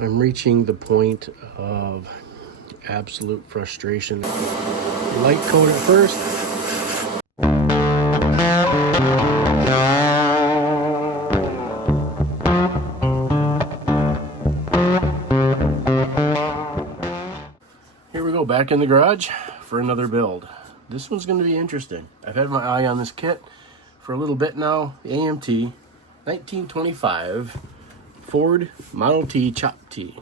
I'm reaching the point of absolute frustration. Light coat at first. Here we go, back in the garage for another build. This one's going to be interesting. I've had my eye on this kit for a little bit now. The AMT 1925 Ford Model T Chop T.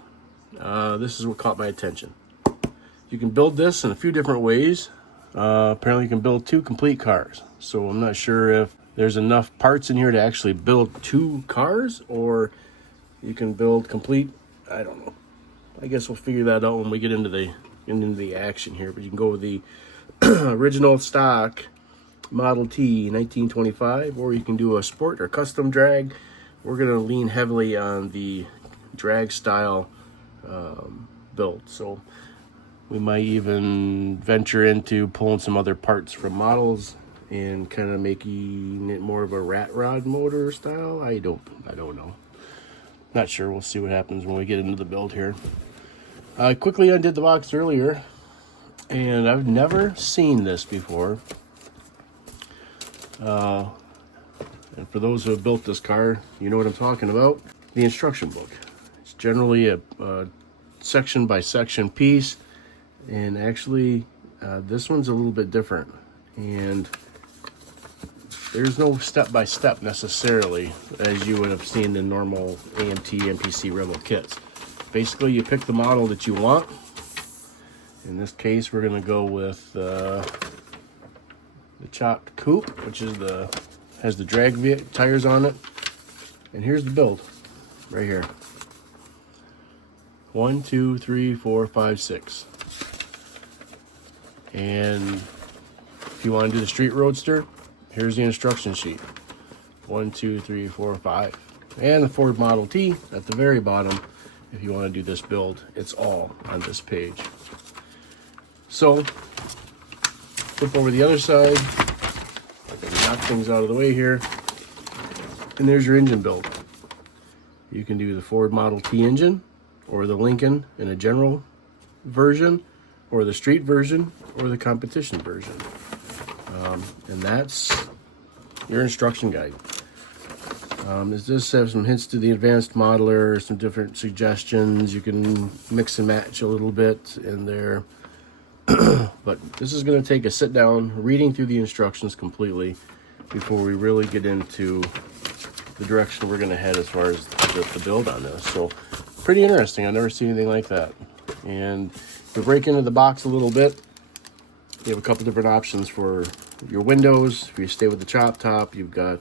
This is what caught my attention. You can build this in a few different ways. Apparently you can build 2 complete cars. So I'm not sure if there's enough parts in here to actually build 2 cars, or you can build complete, I don't know. I guess we'll figure that out when we get into the action here. But you can go with the original stock Model T 1925, or you can do a sport or custom drag. We're going to lean heavily on the drag style build. So we might even venture into pulling some other parts from models and kind of making it more of a rat rod motor style. I don't know. Not sure. We'll see what happens when we get into the build here. I quickly undid the box earlier, and I've never seen this before. And for those who have built this car, you know what I'm talking about. The instruction book. It's generally a section by section piece, and actually this one's a little bit different. And there's no step-by-step necessarily, as you would have seen in normal AMT, MPC Rebel kits. Basically, you pick the model that you want. In this case, we're going to go with the chopped coupe, which is has the drag tires on it. And here's the build right here. 1, 2, 3, 4, 5, 6. And if you want to do the street roadster, here's the instruction sheet. 1, 2, 3, 4, 5. And the Ford Model T at the very bottom. If you want to do this build, it's all on this page. So, flip over the other side. Knock things out of the way here. And there's your engine build. You can do the Ford Model T engine, or the Lincoln in a general version, or the street version, or the competition version. And that's your instruction guide. Does this have some hints to the advanced modeler, some different suggestions? You can mix and match a little bit in there. But this is going to take a sit down, reading through the instructions completely before we really get into the direction we're going to head as far as the build on this. So pretty interesting. I've never seen anything like that. And if we break into the box a little bit, you have a couple different options for your windows. If you stay with the chop top, you've got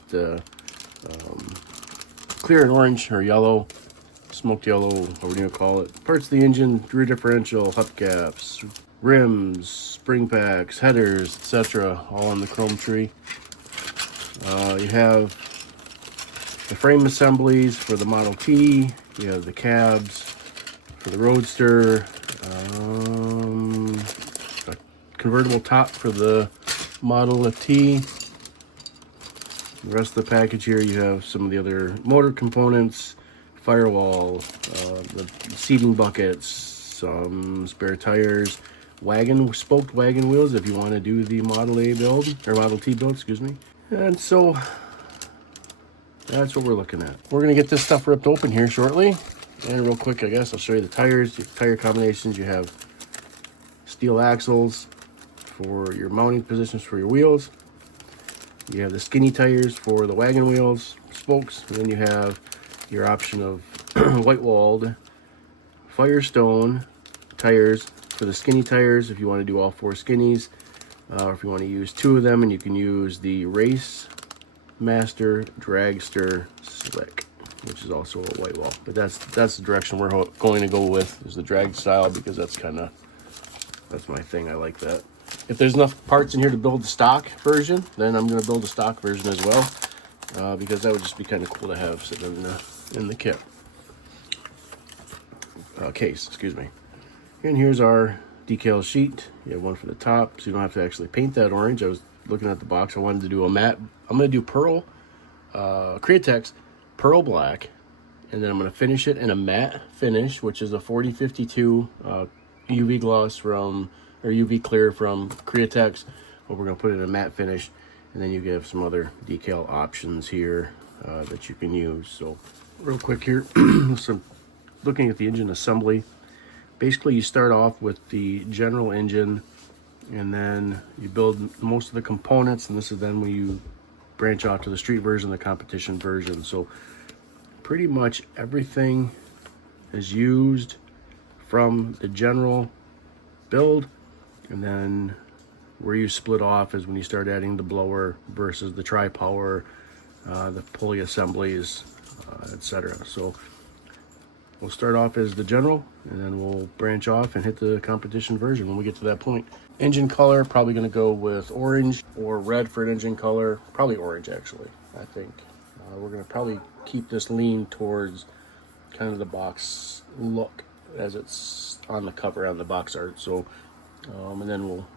clear and orange or yellow, smoked yellow, whatever you call it. Parts of the engine, rear differential, hubcaps, rims, spring packs, headers, etc., all on the chrome tree. You have the frame assemblies for the Model T. You have the cabs for the Roadster. A convertible top for the Model T. The rest of the package here, you have some of the other motor components, firewall, the seating buckets, some spare tires, spoked wagon wheels if you want to do the Model A build, or Model T build, excuse me. And so that's what we're looking at. We're going to get this stuff ripped open here shortly. And real quick, I guess I'll show you the tires, your tire combinations. You have steel axles for your mounting positions for your wheels. You have the skinny tires for the wagon wheels, spokes, and then you have your option of white-walled Firestone tires for the skinny tires if you want to do all 4 skinnies, or if you want to use 2 of them, and you can use the Race Master Dragster Slick, which is also a white wall. But that's the direction we're going to go with, is the drag style, because that's my thing. I like that. If there's enough parts in here to build the stock version, then I'm going to build a stock version as well, because that would just be kind of cool to have sitting in the kit. Case, excuse me. And here's our decal sheet. You have one for the top, so you don't have to actually paint that orange. I was looking at the box. I wanted to do a matte. I'm going to do Pearl, Createx Pearl Black and then I'm going to finish it in a matte finish, which is a 4052 UV gloss from, or UV clear from Createx. But we're going to put it in a matte finish, and then you have some other decal options here that you can use. So real quick here, so looking at the engine assembly, basically you start off with the general engine, and then you build most of the components, and this is then when you branch out to the street version, the competition version. So pretty much everything is used from the general build, and then where you split off is when you start adding the blower versus the tri-power, the pulley assemblies, etc. So we'll start off as the general, and then we'll branch off and hit the competition version when we get to that point. Engine color, probably going to go with orange or red for an engine color. Probably orange, actually, I think. We're going to probably keep this lean towards kind of the box look as it's on the cover, on the box art. So, and then we'll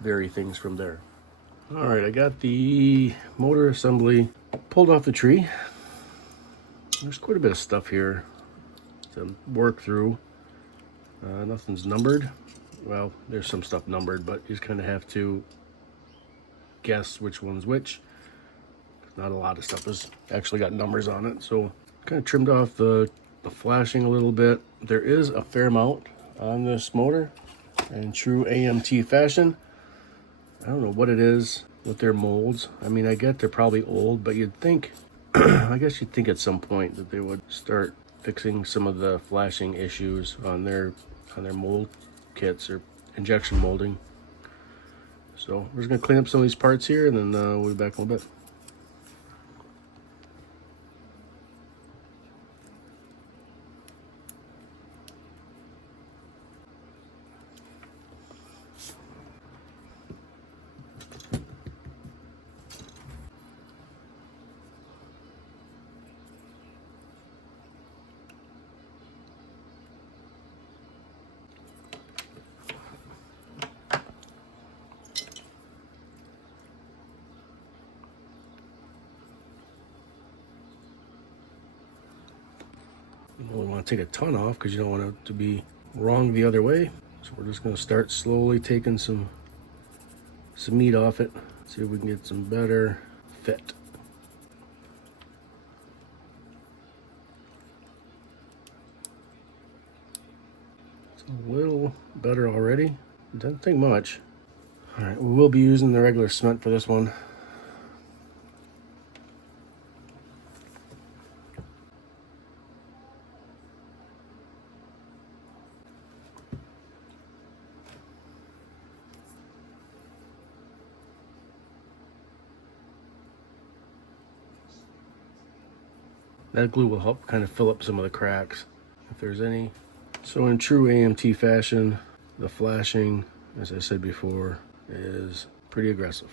vary things from there. All right, I got the motor assembly pulled off the tree. There's quite a bit of stuff here to work through. Nothing's numbered. Well, there's some stuff numbered, but you just kind of have to guess which one's which. Not a lot of stuff has actually got numbers on it. So kind of trimmed off the flashing a little bit. There is a fair amount on this motor in true AMT fashion. I don't know what it is with their molds. I mean, I get they're probably old, but you'd think, I guess you'd think at some point that they would start fixing some of the flashing issues on their mold kits or injection molding. So we're just gonna clean up some of these parts here, and then we'll be back in a little bit. You don't want to take a ton off because you don't want it to be wrong the other way. So we're just going to start slowly taking some meat off it. See if we can get some better fit. It's a little better already. Doesn't take much. All right, we will be using the regular cement for this one. That glue will help kind of fill up some of the cracks if there's any. So in true AMT fashion, the flashing, as I said before, is pretty aggressive.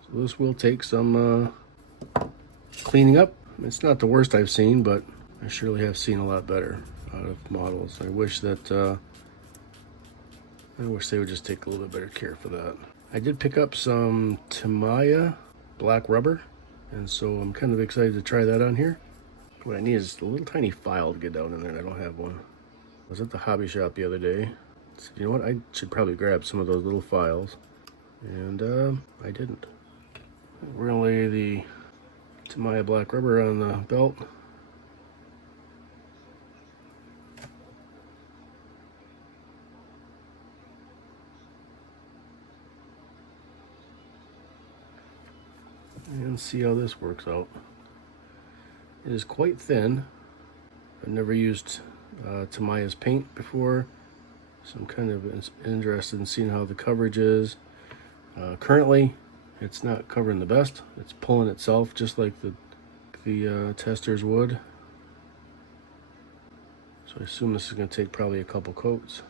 So this will take some cleaning up. It's not the worst I've seen, but I surely have seen a lot better out of models. I wish they would just take a little bit better care for that. I did pick up some Tamiya black rubber, and so I'm kind of excited to try that on here. What I need is a little tiny file to get down in there, and I don't have one. I was at the hobby shop the other day. So you know what? I should probably grab some of those little files. And I didn't. We're gonna lay the Tamiya black rubber on the belt. And see how this works out. It is quite thin. I've never used Tamiya's paint before, so I'm kind of interested in seeing how the coverage is. Currently, it's not covering the best. It's pulling itself just like the testers would. So I assume this is going to take probably a couple coats.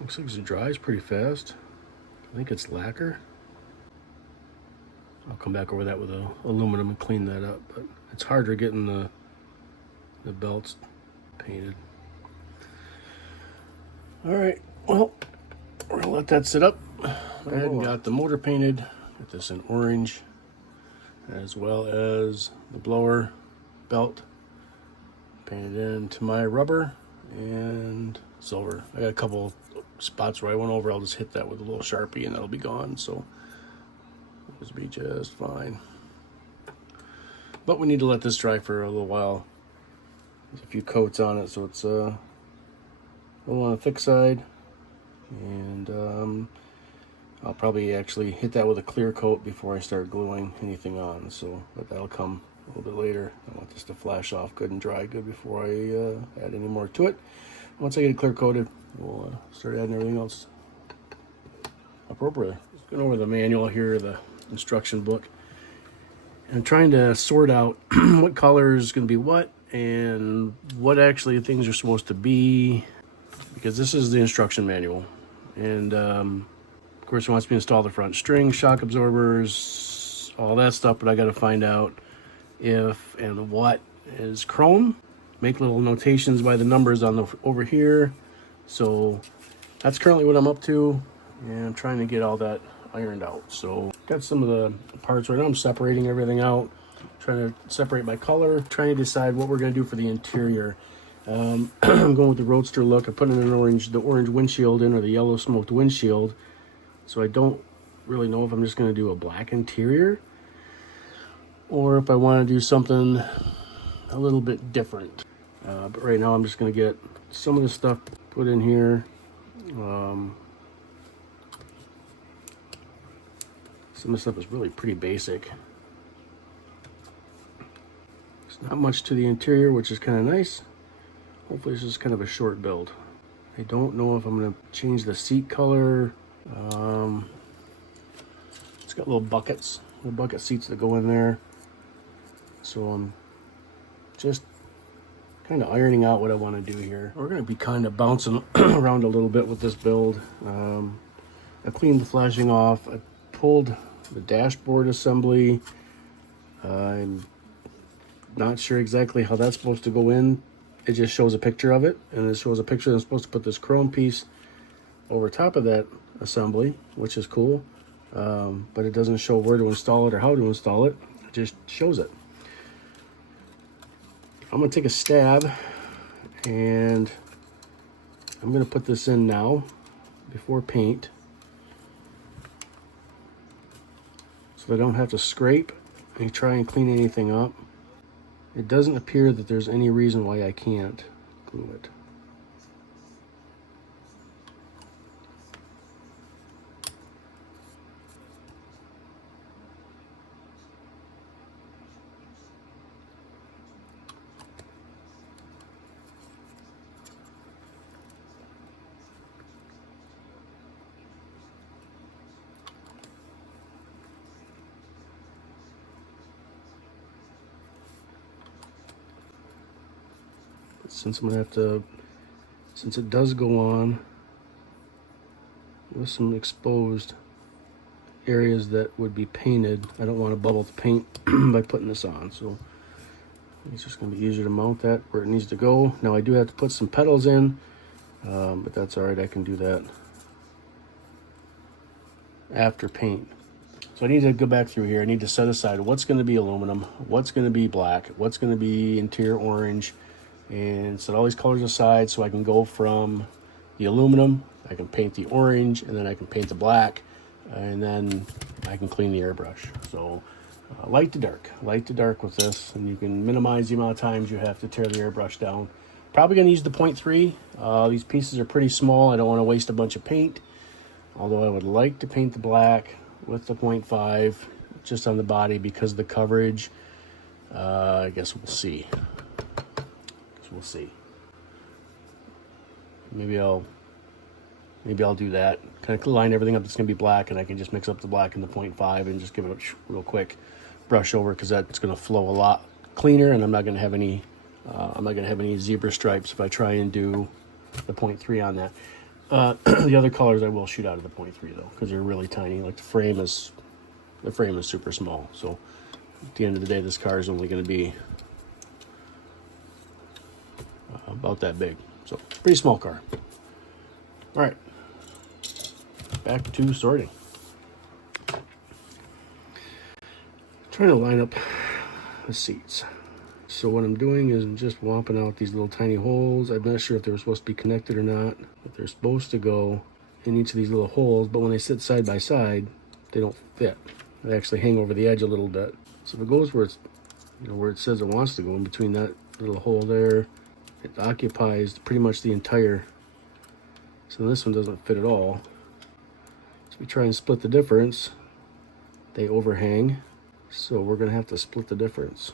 Looks like it dries pretty fast. I think it's lacquer. I'll come back over that with aluminum and clean that up, but it's harder getting the belts painted. All right, well, we're gonna let that sit up. I hadn't got the motor painted. Got this in orange, as well as the blower belt. Paint it into my rubber and silver. I got a couple spots where I went over. I'll just hit that with a little Sharpie and that'll be gone. So this will be just fine. But we need to let this dry for a little while. There's a few coats on it, so it's a little on the thick side. And I'll probably actually hit that with a clear coat before I start gluing anything on. So, but that'll come a little bit later. I want this to flash off good and dry good before I add any more to it. Once I get it clear coated, we'll start adding everything else appropriately. Just going over the manual here, the instruction book. And I'm trying to sort out what color is going to be what and what actually things are supposed to be, because this is the instruction manual. And of course, it wants me to install the front string, shock absorbers, all that stuff, but I got to find out if and what is chrome. Make little notations by the numbers on the over here. So that's currently what I'm up to, and I'm trying to get all that ironed out. So got some of the parts right now. I'm separating everything out, trying to separate my color, trying to decide what we're going to do for the interior. I'm going with the Roadster look. I'm putting an orange, the orange windshield in, or the yellow smoked windshield. So I don't really know if I'm just going to do a black interior or if I want to do something a little bit different. But right now I'm just going to get some of the stuff put in here. Some of the stuff is really pretty basic. There's not much to the interior, which is kind of nice. Hopefully this is kind of a short build. I don't know if I'm going to change the seat color. It's got little bucket seats that go in there. So I'm just kind of ironing out what I want to do here. We're going to be kind of bouncing around a little bit with this build. I cleaned the flashing off. I pulled the dashboard assembly. I'm not sure exactly how that's supposed to go in. It just shows a picture of it, and it shows a picture that I'm supposed to put this chrome piece over top of that assembly, which is cool. But it doesn't show where to install it or how to install it. It just shows it. I'm going to take a stab, and I'm going to put this in now before paint, so I don't have to scrape and try and clean anything up. It doesn't appear that there's any reason why I can't glue it. Since I'm gonna have to, since it does go on with some exposed areas that would be painted, I don't want to bubble the paint by putting this on. So it's just gonna be easier to mount that where it needs to go. Now I do have to put some petals in, but that's all right. I can do that after paint. So I need to go back through here. I need to set aside what's going to be aluminum, what's going to be black, what's going to be interior orange, and set all these colors aside so I can go from the aluminum, I can paint the orange, and then I can paint the black, and then I can clean the airbrush. So light to dark with this, and you can minimize the amount of times you have to tear the airbrush down. Probably going to use the 0.3. These pieces are pretty small. I don't want to waste a bunch of paint, although I would like to paint the black with the 0.5 just on the body because of the coverage. I guess we'll see. Maybe I'll do that. Kind of line everything up that's going to be black, and I can just mix up the black and the 0.5 and just give it a real quick brush over, because that's going to flow a lot cleaner, and I'm not going to have any zebra stripes if I try and do the 0.3 on that. The other colors I will shoot out of the 0.3 though, because they're really tiny. Like the frame is super small. So at the end of the day, this car is only going to be about that big. So pretty small car. All right, back to sorting. Trying to line up the seats. So what I'm doing is I'm just whomping out these little tiny holes. I'm not sure if they were supposed to be connected or not, but they're supposed to go in each of these little holes, but when they sit side by side, they don't fit. They actually hang over the edge a little bit. So if it goes where it's, you know, where it says it wants to go, in between that little hole there, it occupies pretty much the entire. So this one doesn't fit at all. So we try and split the difference. They overhang, so we're gonna have to split the difference.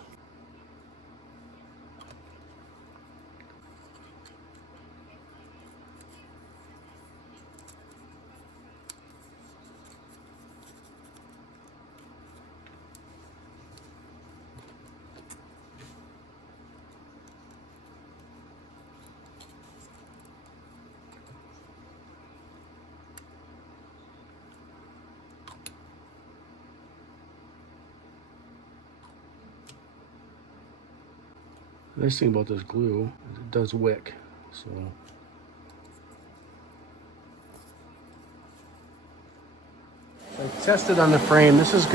The nice thing about this glue is it does wick, so I tested on the frame. This is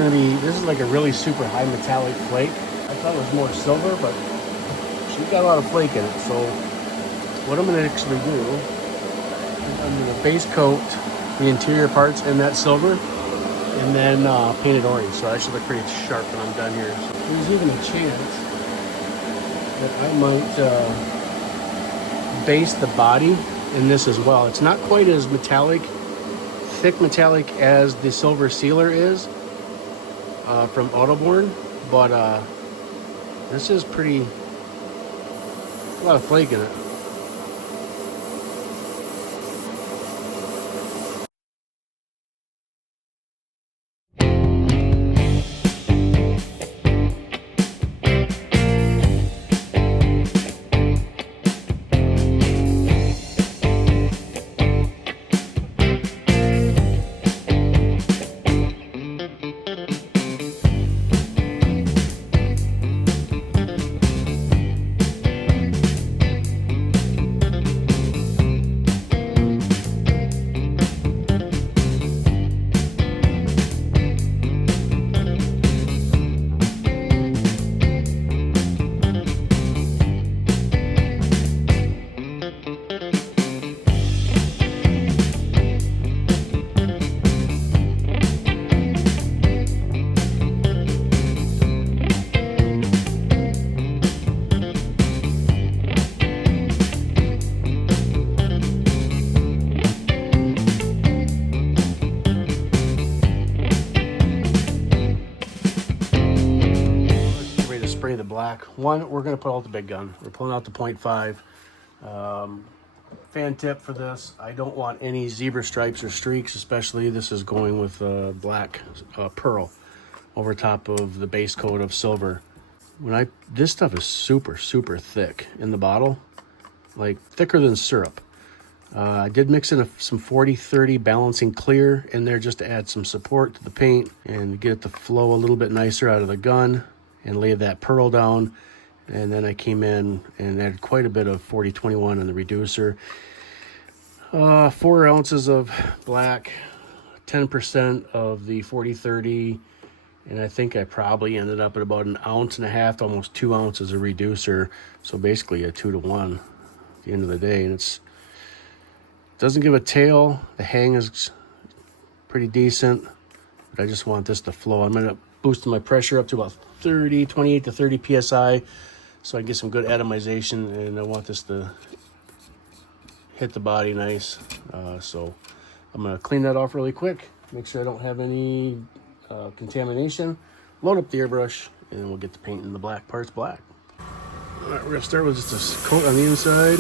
like a really super high metallic flake. I thought it was more silver, but she's got a lot of flake in it. So what I'm going to actually do is I'm going to base coat the interior parts in that silver and then paint it orange. So it actually look pretty sharp when I'm done here. So there's even a chance that I might base the body in this as well. It's not quite as metallic, thick metallic as the silver sealer is from Autoborn, but this is pretty, a lot of flake in it. The black one, we're going to put out the big gun. We're pulling out the 0.5 fan tip for this. I don't want any zebra stripes or streaks, especially this is going with black pearl over top of the base coat of silver. This stuff is super thick in the bottle, like thicker than syrup. I did mix in some 40-30 balancing clear in there just to add some support to the paint and get it to flow a little bit nicer out of the gun and lay that pearl down. And then I came in and added quite a bit of 40-21 in the reducer. 4 ounces of black, 10% of the 40-30, and I think I probably ended up at about 1.5 ounces, almost 2 ounces of reducer. So basically a 2-to-1 at the end of the day. And it doesn't give a tail. The hang is pretty decent, but I just want this to flow. I'm gonna boost my pressure up to about 28 to 30 psi, so I can get some good atomization, and I want this to hit the body nice. So I'm gonna clean that off really quick, make sure I don't have any contamination, load up the airbrush, and then we'll get the paint in the black parts black. All right, we're gonna start with just a coat on the inside.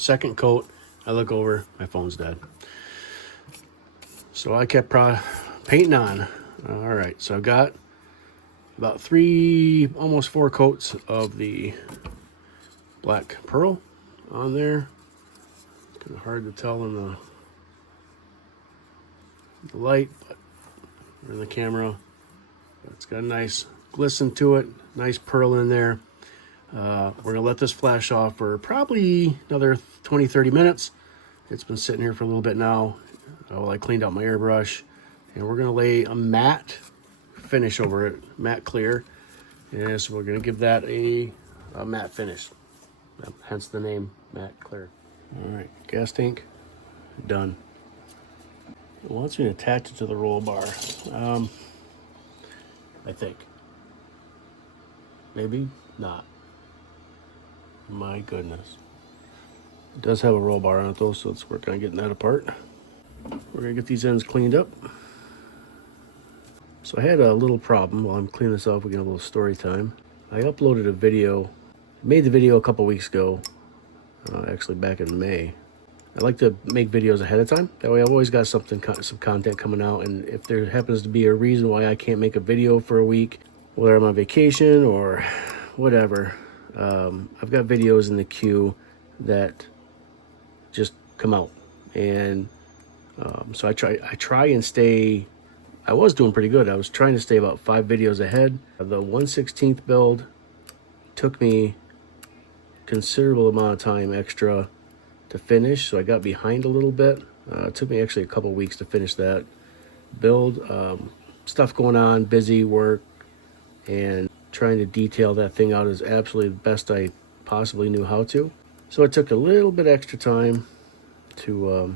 Second coat, I look over, my phone's dead. So I kept painting on. All right, so I've got about 3, almost 4 coats of the black pearl on there. Kind of hard to tell in the light, but in the camera, it's got a nice glisten to it, nice pearl in there. We're gonna let this flash off for probably another 20-30 minutes. It's been sitting here for a little bit now while I cleaned out my airbrush, and we're gonna lay a matte finish over it, matte clear. And so we're gonna give that a matte finish, hence the name matte clear. All right, gas tank done. It wants me to attach it to the roll bar. I think. Maybe not. My goodness. It does have a roll bar on it though, so let's work on getting that apart. We're gonna get these ends cleaned up. So I had a little problem while I'm cleaning this off. We get a little story time. I uploaded a video, made the video a couple weeks ago, actually back in May. I like to make videos ahead of time. That way I've always got some content coming out, and if there happens to be a reason why I can't make a video for a week, whether I'm on vacation or whatever, I've got videos in the queue that just come out. And so I try and stay, I was doing pretty good. I was trying to stay about 5 videos ahead. The 1/16 build took me considerable amount of time extra to finish, so I got behind a little bit. It took me actually a couple weeks to finish that build. Stuff going on, busy work, and trying to detail that thing out as absolutely the best I possibly knew how to. So it took a little bit extra time to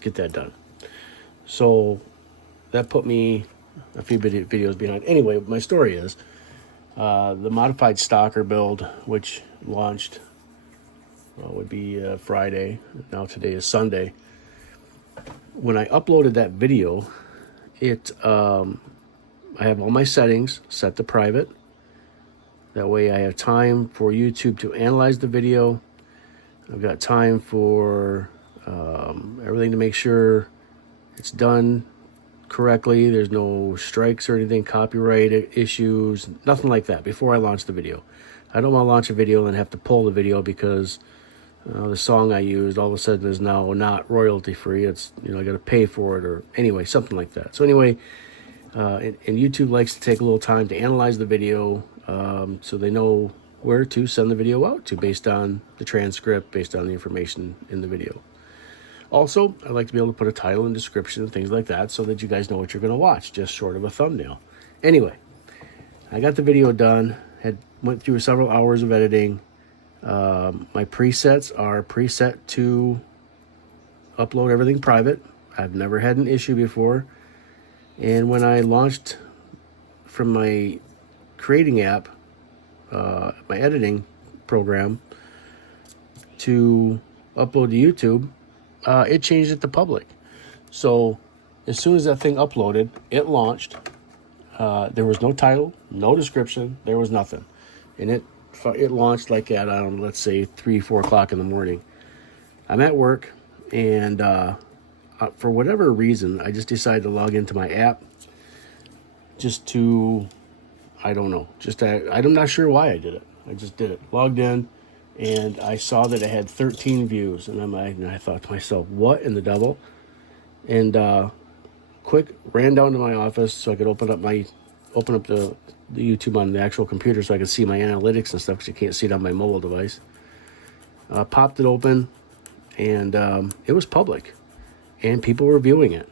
get that done. So that put me a few videos behind. Anyway, my story is the modified stocker build, which launched, well, would be Friday. Now today is Sunday. When I uploaded that video, I have all my settings set to private. That way I have time for YouTube to analyze the video. I've got time for everything to make sure it's done correctly. There's no strikes or anything, copyright issues, nothing like that before I launch the video. I don't want to launch a video and have to pull the video because the song I used all of a sudden is now not royalty free. It's, you know, I got to pay for it, or anyway, something like that. So anyway, and YouTube likes to take a little time to analyze the video, so they know where to send the video out to based on the transcript, based on the information in the video. Also, I like to be able to put a title and description and things like that so that you guys know what you're going to watch, just short of a thumbnail. Anyway, I got the video done, went through several hours of editing. My presets are preset to upload everything private. I've never had an issue before. And when I launched from my creating app, my editing program, to upload to YouTube, it changed it to public. So as soon as that thing uploaded, it launched. There was no title, no description, there was nothing. And it launched like at, I don't know, let's say 3-4 o'clock in the morning. I'm at work, and for whatever reason, I just decided to log into my app just to, I don't know, I'm not sure why I did it. I just did it. Logged in, and I saw that it had 13 views, and I thought to myself, what in the devil? And quick ran down to my office so I could open up the YouTube on the actual computer so I could see my analytics and stuff, because you can't see it on my mobile device. Popped it open, and it was public, and people were viewing it,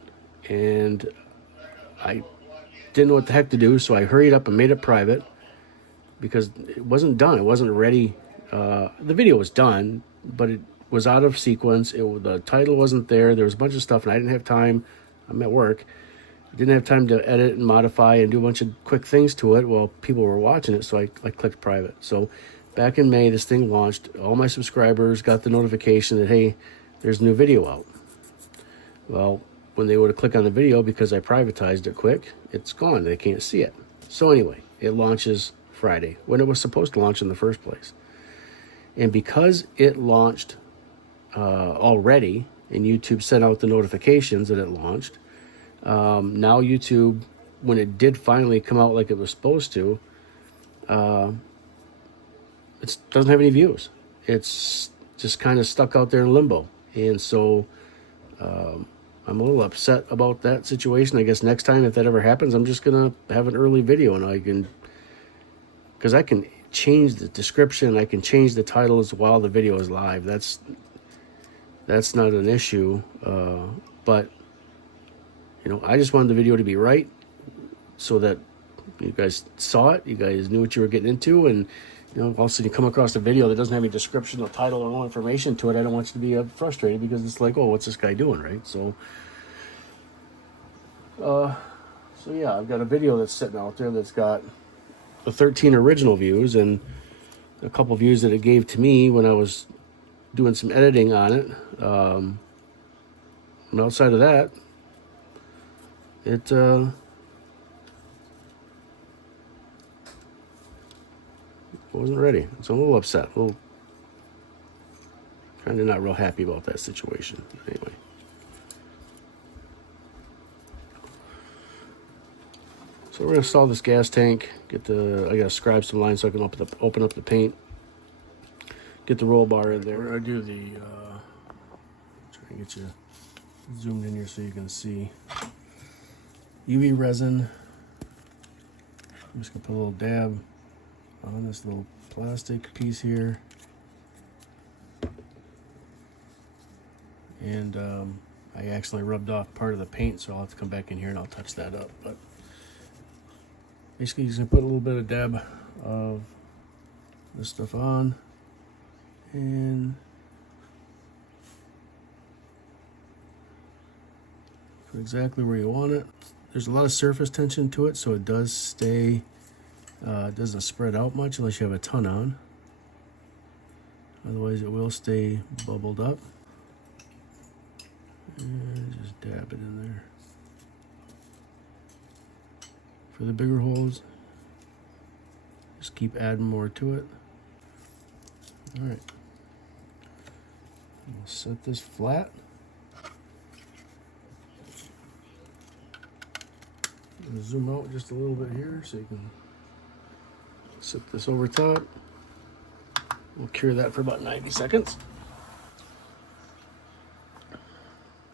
and I didn't know what the heck to do, so I hurried up and made it private because it wasn't done. It wasn't ready. The video was done, but it was out of sequence. The title wasn't there. There was a bunch of stuff, and I didn't have time. I'm at work. I didn't have time to edit and modify and do a bunch of quick things to it while people were watching it, so I clicked private. So back in May, this thing launched. All my subscribers got the notification that, hey, there's a new video out. Well, when they would click on the video, because I privatized it quick, it's gone. They can't see it. So anyway, it launches Friday, when it was supposed to launch in the first place. And because it launched already, and YouTube sent out the notifications that it launched. Now YouTube, when it did finally come out like it was supposed to, it doesn't have any views. It's just kind of stuck out there in limbo. And so I'm a little upset about that situation. I guess next time if that ever happens, I'm just going to have an early video, and because I can change the description, I can change the titles while the video is live. That's not an issue. But, I just wanted the video to be right so that you guys saw it, you guys knew what you were getting into, and all of a sudden you come across a video that doesn't have any description, no title, or no information to it. I don't want you to be frustrated, because it's like, oh, what's this guy doing, right? So yeah, I've got a video that's sitting out there that's got the 13 original views and a couple views that it gave to me when I was doing some editing on it. And outside of that, it wasn't ready. So I'm a little upset. Kind of not real happy about that situation. Anyway. So we're gonna install this gas tank. I gotta scribe some lines so I can open up the paint. Get the roll bar in there. We're gonna do the try to get you zoomed in here so you can see. UV resin. I'm just gonna put a little dab on this little plastic piece here, and I accidentally rubbed off part of the paint, so I'll have to come back in here and I'll touch that up. But basically, just gonna put a little bit of dab of this stuff on, and put exactly where you want it. There's a lot of surface tension to it, so it does stay. It doesn't spread out much unless you have a ton on. Otherwise, it will stay bubbled up. And just dab it in there. For the bigger holes, just keep adding more to it. All right. We'll set this flat. I'm gonna zoom out just a little bit here so you can set this over top. We'll cure that for about 90 seconds.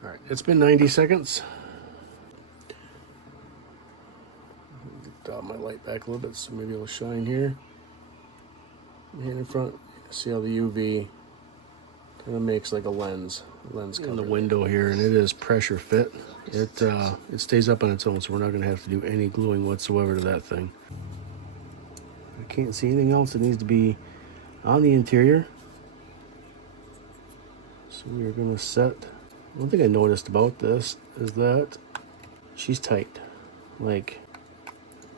All right, it's been 90 seconds. Dial my light back a little bit so maybe it'll shine here. Here in front, see how the UV kind of makes like a lens in the window here, and it is pressure fit. It stays up on its own, so we're not going to have to do any gluing whatsoever to that thing. I can't see anything else that needs to be on the interior. So we are going to set. One thing I noticed about this is that she's tight. Like,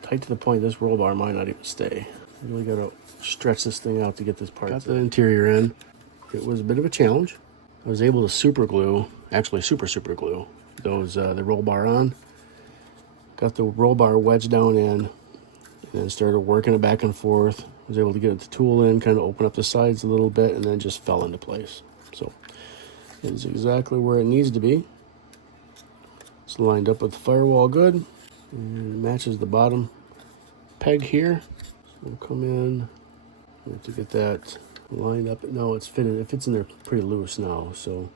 tight to the point this roll bar might not even stay. You really got to stretch this thing out to get this part. Got the interior in. It was a bit of a challenge. I was able to super glue glue those the roll bar on. Got the roll bar wedged down in, and then started working it back and forth. Was able to get the tool in, kind of open up the sides a little bit, and then just fell into place. So it's exactly where it needs to be. It's lined up with the firewall good, and it matches the bottom peg here. So we'll come in. We have to get that lined up. No, it's fitted. It fits in there pretty loose now, so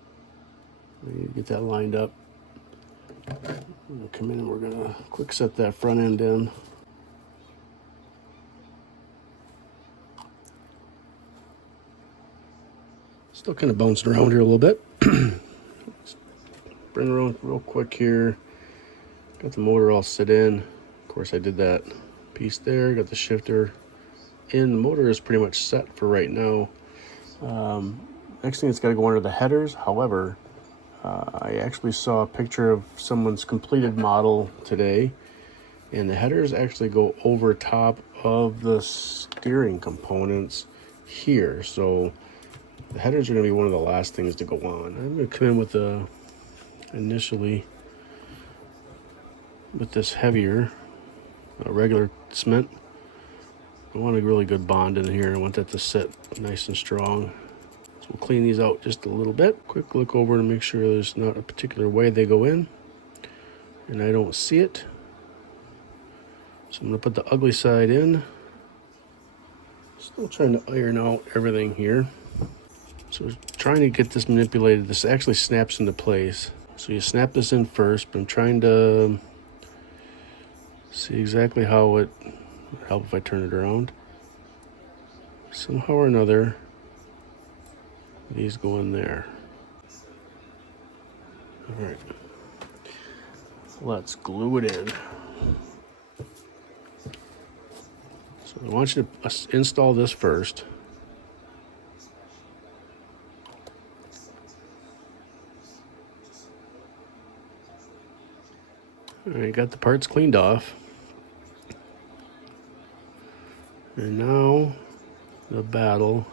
we need to get that lined up. We'll come in and we're gonna quick set that front end in. Still kind of bouncing around here a little bit. Bring it around real quick here. Got the motor all set in. Of course, I did that piece there. Got the shifter in. The motor is pretty much set for right now. Next thing, it's got to go under the headers. However, I actually saw a picture of someone's completed model today, and the headers actually go over top of the steering components here. So the headers are going to be one of the last things to go on. I'm going to come in with initially with this heavier regular cement. I want a really good bond in here. I want that to sit nice and strong. So we'll clean these out just a little bit. Quick look over to make sure there's not a particular way they go in. And I don't see it. So I'm going to put the ugly side in. Still trying to iron out everything here. So trying to get this manipulated. This actually snaps into place. So you snap this in first, but I'm trying to see exactly how it would help if I turn it around. Somehow or another, these go in there. All right, let's glue it in. So I want you to install this first. All right, got the parts cleaned off. And now the battle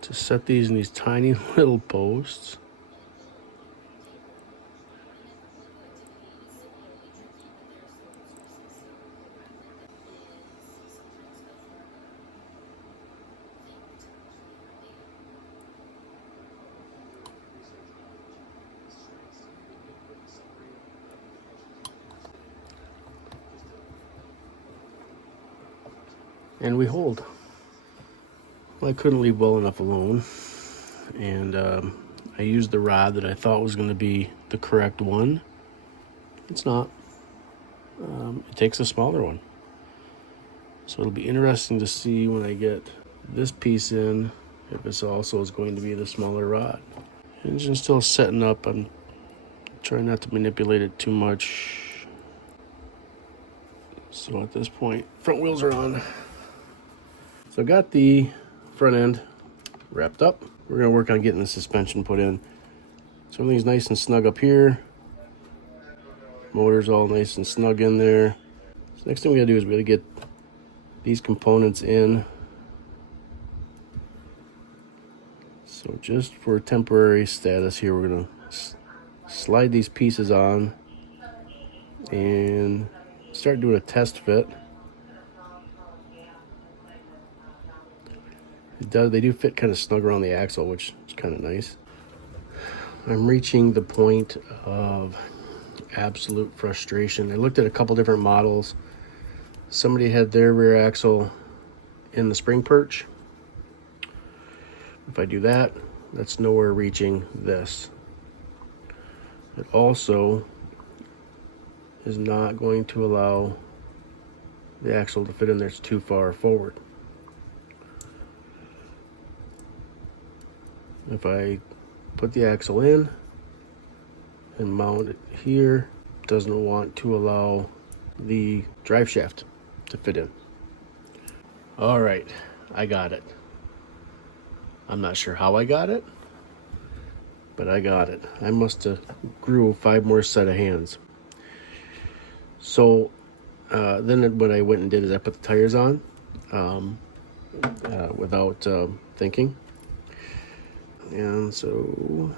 to set these in these tiny little posts. And we hold. Well, I couldn't leave well enough alone, and I used the rod that I thought was going to be the correct one. It's not. It takes a smaller one. So it'll be interesting to see when I get this piece in if this also is going to be the smaller rod. Engine's still setting up. I'm trying not to manipulate it too much. So at this point, front wheels are on. So I got the front end wrapped up. We're gonna work on getting the suspension put in. So everything's nice and snug up here. Motor's all nice and snug in there. So next thing we gotta do is we gotta get these components in. So just for temporary status here, we're gonna slide these pieces on and start doing a test fit. They do fit kind of snug around the axle, which is kind of nice. I'm reaching the point of absolute frustration. I looked at a couple different models. Somebody had their rear axle in the spring perch. If I do that, that's nowhere reaching this. It also is not going to allow the axle to fit in there. It's too far forward. If I put the axle in and mount it here, it doesn't want to allow the drive shaft to fit in. All right, I got it. I'm not sure how I got it, but I got it. I must have grew 5 more set of hands. So then what I went and did is I put the tires on without thinking. And so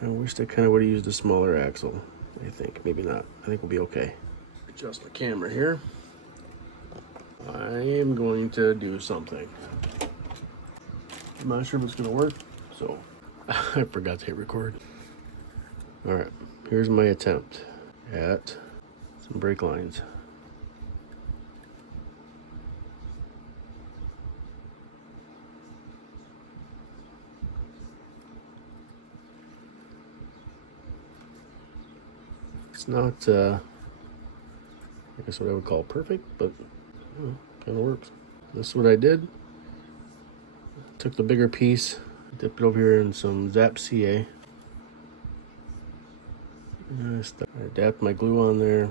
I wished I kind of would have used a smaller axle. I think maybe not. I think we'll be okay. Adjust my camera here. I am going to do something. I'm not sure if it's going to work, so I forgot to hit record. All right, here's my attempt at some brake lines. It's not, I guess what I would call perfect, but kind of works. This is what I did. Took the bigger piece, dipped it over here in some Zap CA. And I dapped my glue on there.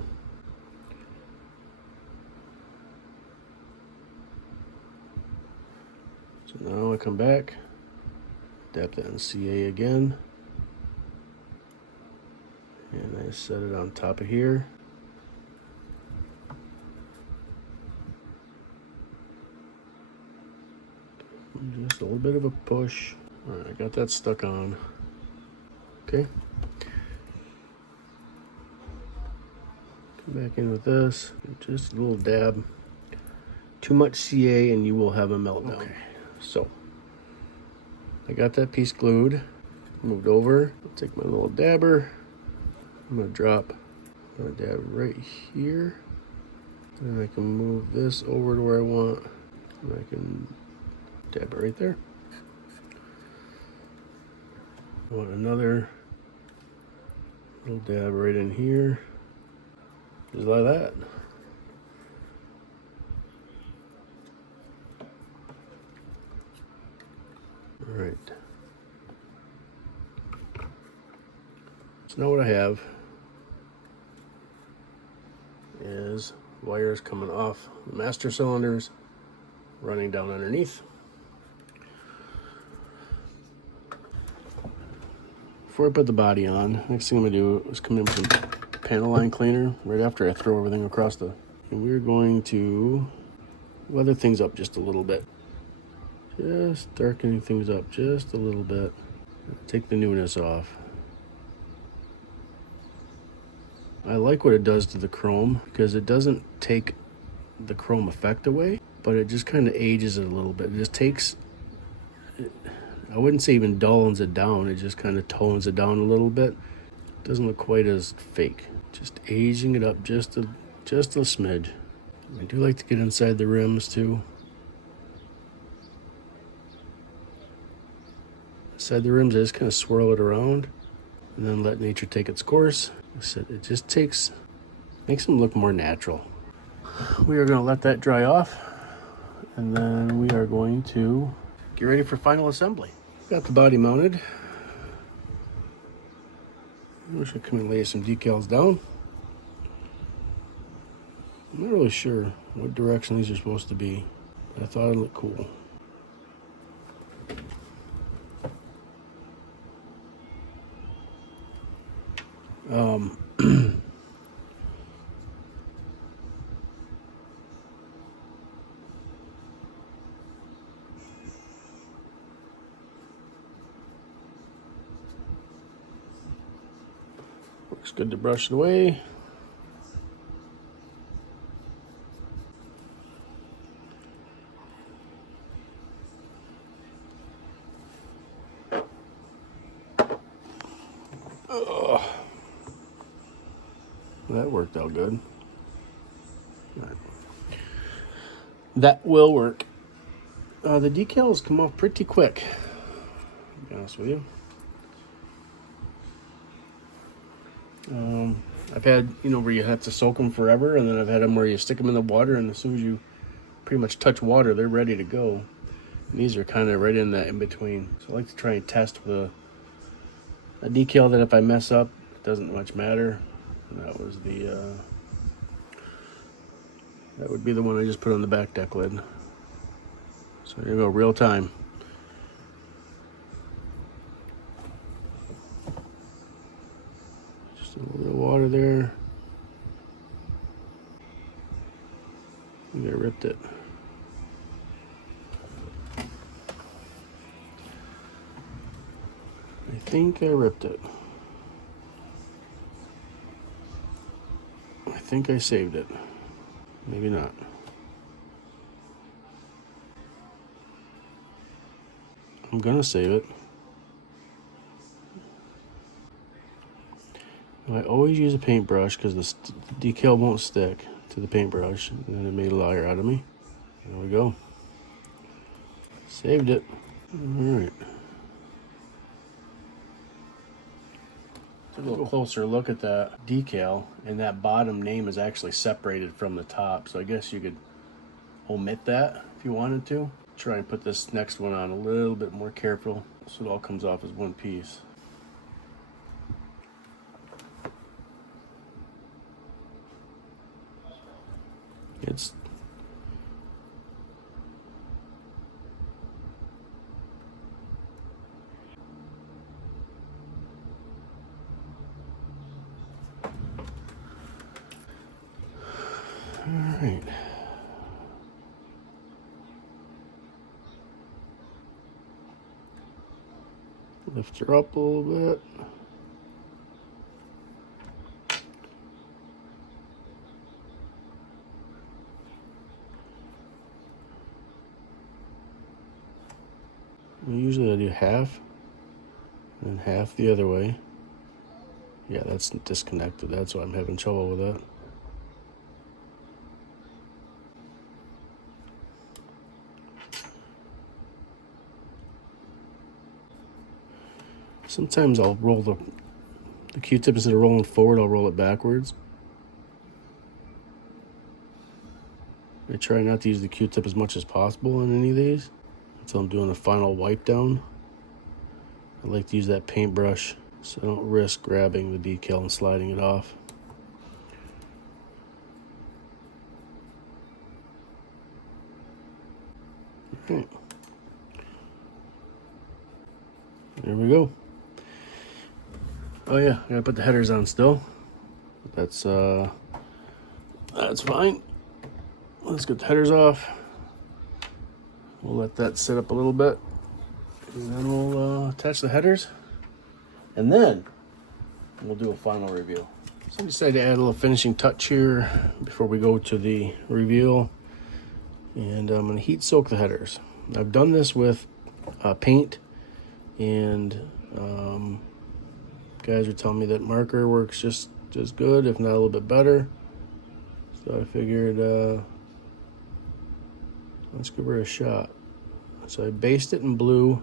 So now I come back, dap that in CA again. And I set it on top of here. Just a little bit of a push. All right, I got that stuck on. Okay. Come back in with this. Just a little dab. Too much CA and you will have a meltdown. Okay, so I got that piece glued, moved over. I'll take my little dabber. I'm gonna dab right here. And I can move this over to where I want. And I can dab it right there. I want another little dab right in here. Just like that. All right. So now what I have is wires coming off the master cylinders, running down underneath. Before I put the body on, next thing I'm gonna do is come in with some panel line cleaner right after I throw everything across and we're going to weather things up just a little bit. Just darkening things up just a little bit. Take the newness off. I like what it does to the chrome because it doesn't take the chrome effect away, but it just kind of ages it a little bit. It just takes, I wouldn't say even dullens it down, it just kind of tones it down a little bit. It doesn't look quite as fake. Just aging it up just a smidge. I do like to get inside the rims too. Inside the rims, I just kind of swirl it around and then let nature take its course. I said it just makes them look more natural. We are going to let that dry off, and then we are going to get ready for final assembly. Got the body mounted. I'm just going to come and lay some decals down. I'm not really sure what direction these are supposed to be, but I thought it looked cool. Looks good to brush it away. That worked out good. Right. That will work. The decals come off pretty quick, to be honest with you. I've had, where you have to soak them forever, and then I've had them where you stick them in the water, and as soon as you pretty much touch water, they're ready to go. And these are kind of right in that in between. So I like to try and test with a decal that if I mess up, it doesn't much matter. And that was that would be the one I just put on the back deck lid. So here you go, real time. Just a little bit of water there. I think I ripped it. I think I ripped it. I think I saved it. Maybe not. I'm gonna save it. I always use a paintbrush because the decal won't stick to the paintbrush, and then it made a liar out of me. There we go. Saved it. All right. Take a little closer look at that decal, and that bottom name is actually separated from the top, so I guess you could omit that if you wanted to. Try and put this next one on a little bit more careful so it all comes off as one piece. It's all right. Lift her up a little bit. Usually I do half and half the other way. Yeah, that's disconnected. That's why I'm having trouble with that. Sometimes I'll roll the Q-tip, instead of rolling forward, I'll roll it backwards. I try not to use the Q-tip as much as possible on any of these until I'm doing the final wipe down. I like to use that paintbrush so I don't risk grabbing the decal and sliding it off. Okay. There we go. Oh yeah, I gotta put the headers on still. That's fine. Let's get the headers off. We'll let that sit up a little bit, and then we'll attach the headers, and then we'll do a final reveal. So I decided to add a little finishing touch here before we go to the reveal, and I'm going to heat soak the headers. I've done this with paint, and guys are telling me that marker works just as good, if not a little bit better. So I figured let's give her a shot. So I based it in blue.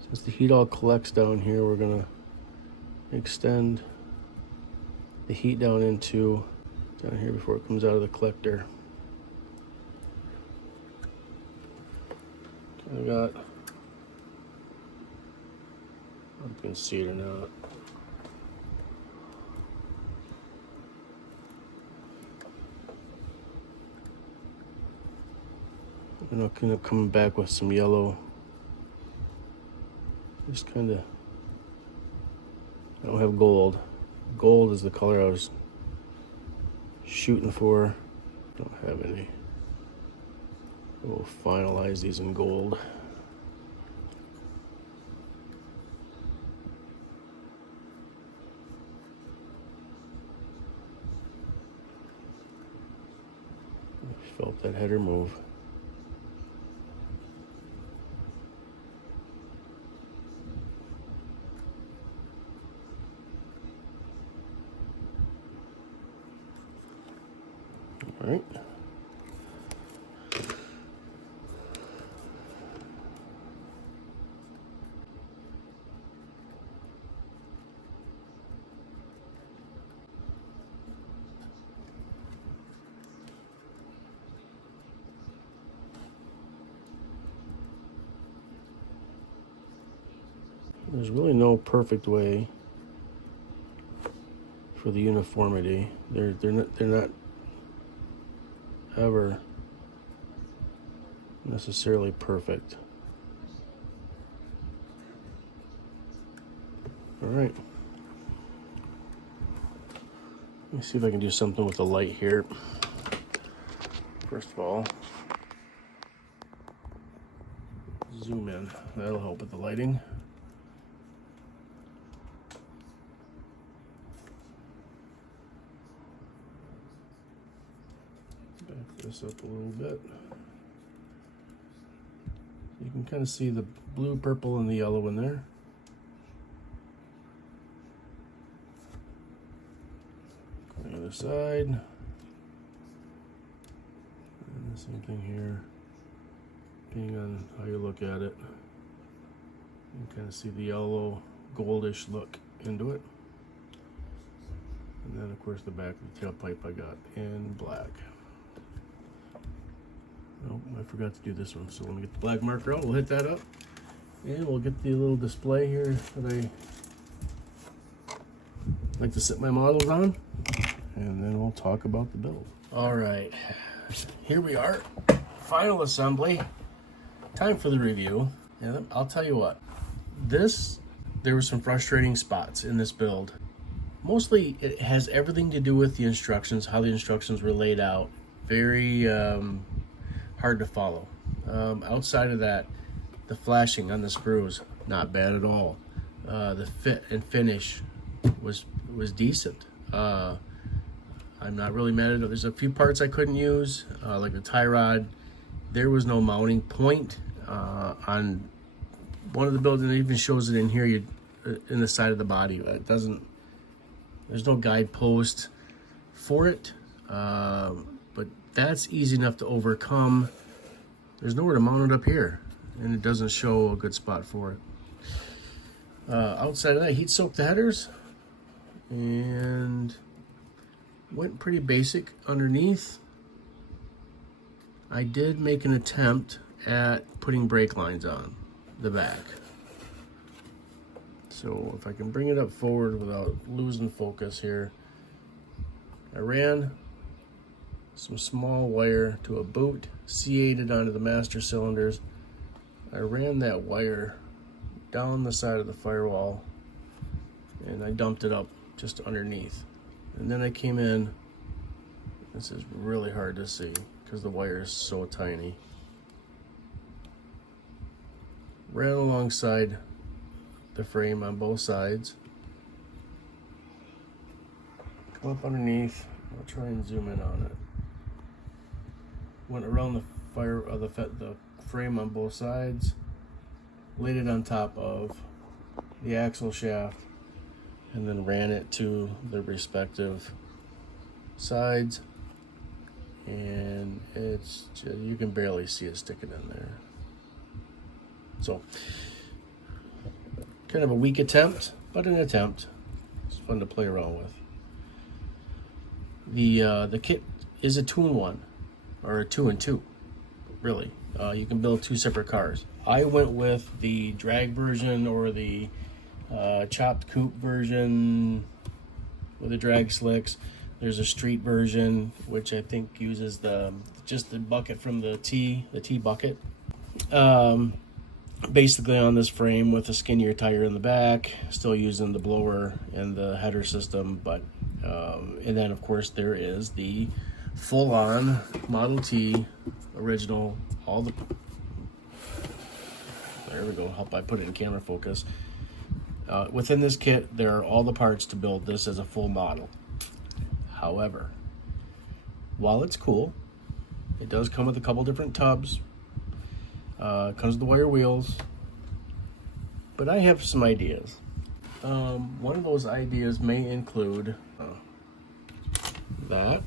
Since the heat all collects down here, we're gonna extend the heat down here before it comes out of the collector. I got, I don't know if you can see it or not. I'm gonna end up coming back with some yellow. Just kind of, I don't have gold. Gold is the color I was shooting for. Don't have any. We'll finalize these in gold. I felt that header move. All right. There's really no perfect way for the uniformity. They're not ever necessarily perfect. All right. Let me see if I can do something with the light here. First of all, zoom in. That'll help with the lighting. Back this up a little bit. You can kind of see the blue, purple, and the yellow in there. On the other side. And the same thing here. Depending on how you look at it. You can kind of see the yellow, goldish look into it. And then of course the back of the tailpipe I got in black. Oh, I forgot to do this one, so let me get the black marker out. We'll hit that up, and we'll get the little display here that I like to sit my models on, and then we'll talk about the build. All right, here we are, final assembly. Time for the review, and I'll tell you what, there were some frustrating spots in this build. Mostly it has everything to do with the instructions, how the instructions were laid out. Very hard to follow. Outside of that, the flashing on the screws, not bad at all. the fit and finish was decent. I'm not really mad at it. There's a few parts I couldn't use, like the tie rod. There was no mounting point on one of the builds, and it even shows it in here. In the side of the body. It doesn't. There's no guidepost for it, but that's easy enough to overcome. There's nowhere to mount it up here, and it doesn't show a good spot for it. Outside of that, heat soaked the headers, and went pretty basic underneath. I did make an attempt at putting brake lines on the back. So if I can bring it up forward without losing focus here, I ran some small wire to a boot, C8'd onto the master cylinders. I ran that wire down the side of the firewall, and I dumped it up just underneath. And then I came in. This is really hard to see because the wire is so tiny. Ran alongside the frame on both sides. Come up underneath. I'll try and zoom in on it. Went around the frame on both sides. Laid it on top of the axle shaft, and then ran it to the respective sides. And it's just, you can barely see it sticking in there. So kind of a weak attempt, but an attempt. It's fun to play around with. The kit is a 2-in-1, or a 2-in-2, really. You can build 2 separate cars. I went with the drag version, or the chopped coupe version with the drag slicks. There's a street version, which I think uses just the bucket from the T bucket. Basically on this frame with a skinnier tire in the back, still using the blower and the header system, but and then of course there is the full-on Model T original. There we go. Hope I put it in camera focus. Within this kit, there are all the parts to build this as a full model. However, while it's cool, it does come with a couple different tubs. Comes with the wire wheels, but I have some ideas. One of those ideas may include that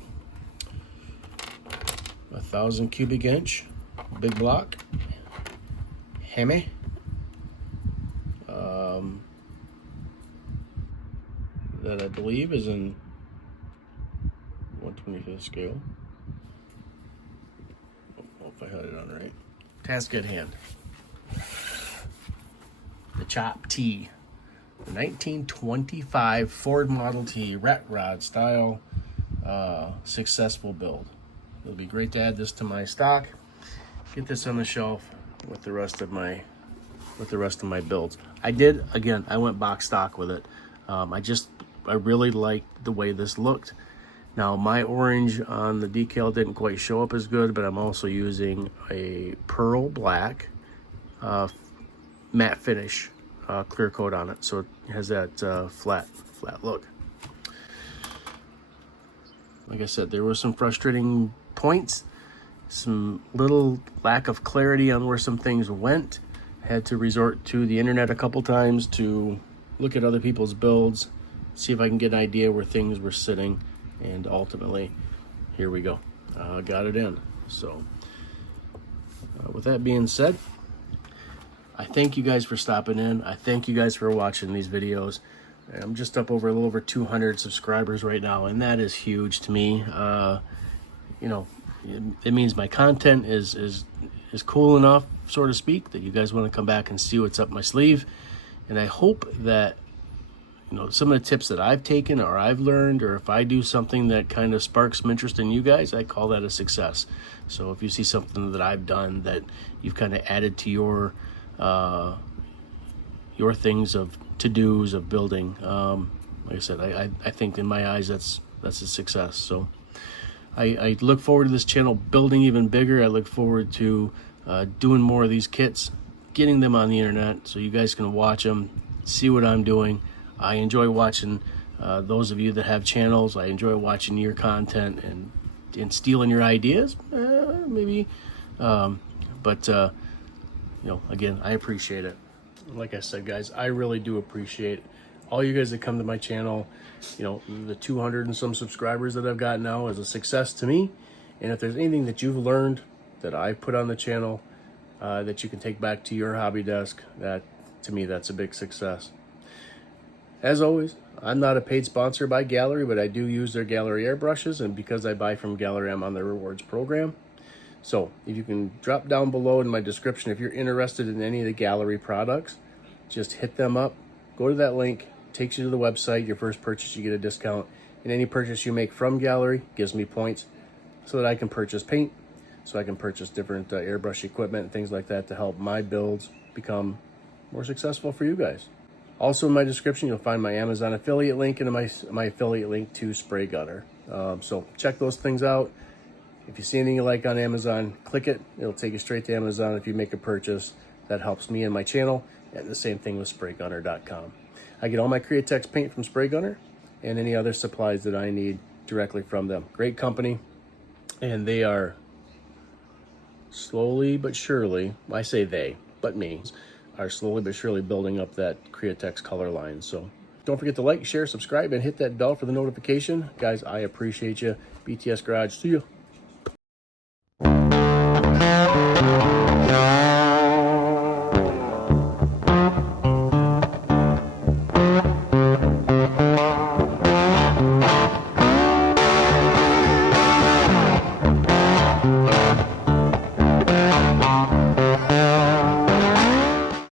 1,000 cubic inch big block Hemi, that I believe is in 1/25 scale. I don't know if I had it on right. Task at hand. The Chop T. The 1925 Ford Model T rat rod style successful build. It'll be great to add this to my stock. Get this on the shelf with the rest of my builds. I went box stock with it. I really liked the way this looked. Now my orange on the decal didn't quite show up as good, but I'm also using a pearl black matte finish clear coat on it, so it has that flat look. Like I said, there were some frustrating points, some little lack of clarity on where some things went. Had to resort to the internet a couple times to look at other people's builds, see if I can get an idea where things were sitting, and ultimately, here we go. Got it in. So, with that being said, I thank you guys for stopping in. I thank you guys for watching these videos. I'm just up over a little over 200 subscribers right now, and that is huge to me. You know, it means my content is cool enough, so to speak, that you guys want to come back and see what's up my sleeve. And I hope that, you know, some of the tips that I've taken or I've learned, or if I do something that kind of sparks some interest in you guys, I call that a success. So if you see something that I've done that you've kind of added to your things of to-dos of building, like I said, I think in my eyes that's a success. So I look forward to this channel building even bigger. I look forward to doing more of these kits, getting them on the internet so you guys can watch them, see what I'm doing. I enjoy watching those of you that have channels. I enjoy watching your content and stealing your ideas, maybe. But you know, again, I appreciate it. Like I said, guys, I really do appreciate all you guys that come to my channel. You know, the 200 and some subscribers that I've got now is a success to me. And if there's anything that you've learned that I put on the channel that you can take back to your hobby desk, that to me, that's a big success. As always, I'm not a paid sponsor by Gaahleri, but I do use their Gaahleri airbrushes, and because I buy from Gaahleri, I'm on their rewards program. So if you can drop down below in my description if you're interested in any of the Gaahleri products, just hit them up, go to that link, takes you to the website. Your first purchase, you get a discount, and any purchase you make from Gaahleri gives me points so that I can purchase paint, so I can purchase different airbrush equipment and things like that to help my builds become more successful for you guys. Also in my description, you'll find my Amazon affiliate link and my affiliate link to Spray Gunner. So check those things out. If you see anything you like on Amazon, click it. It'll take you straight to Amazon if you make a purchase. That helps me and my channel. And the same thing with spraygunner.com. I get all my Createx paint from Spray Gunner and any other supplies that I need directly from them. Great company. And they are slowly but surely, I say they, but me, are slowly but surely building up that Createx color line. So don't forget to like, share, subscribe, and hit that bell for the notification. Guys, I appreciate you. BTS Garage, see you.